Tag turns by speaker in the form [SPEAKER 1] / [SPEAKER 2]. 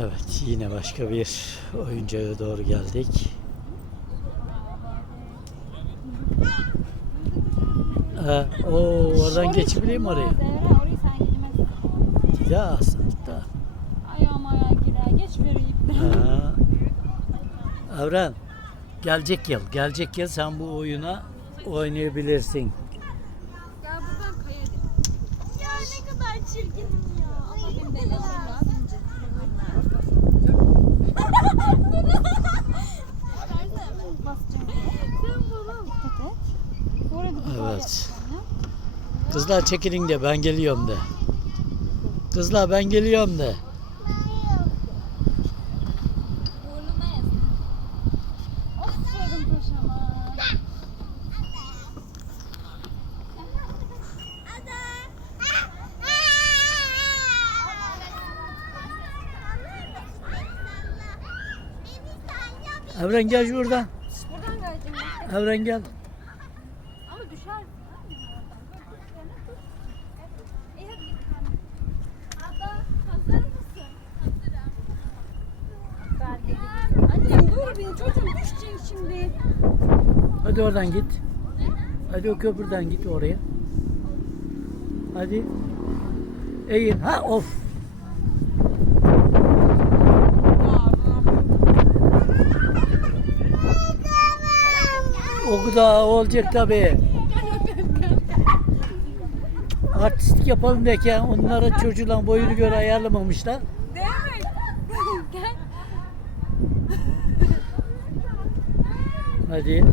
[SPEAKER 1] Evet yine başka bir oyuncağa doğru geldik. Ha, o oradan geçebileyim oraya?
[SPEAKER 2] Orayı sen gidemezsin.
[SPEAKER 1] Ya aslında.
[SPEAKER 2] Ayağım ayağa girer. Geç vereyim.
[SPEAKER 1] Ha. Evren gelecek yıl, gelecek yıl sen bu oyuna oynayabilirsin.
[SPEAKER 2] Ya buradan kayar. Ya ne kadar çirkinim ya. Benim
[SPEAKER 1] Evet. Kızlar çekilin de ben geliyorum de. Kızlar ben geliyorum de. Evren gel şuradan. Evren gel. Hadi oradan git. Hadi o köprüden git oraya. Hadi. Eğil. Ha of. O kadar olacak tabii. Artistik yapalım derken onlara çocuğun boyunu göre ayarlamamışlar.
[SPEAKER 2] Değil mi? Gel.
[SPEAKER 1] Hadi.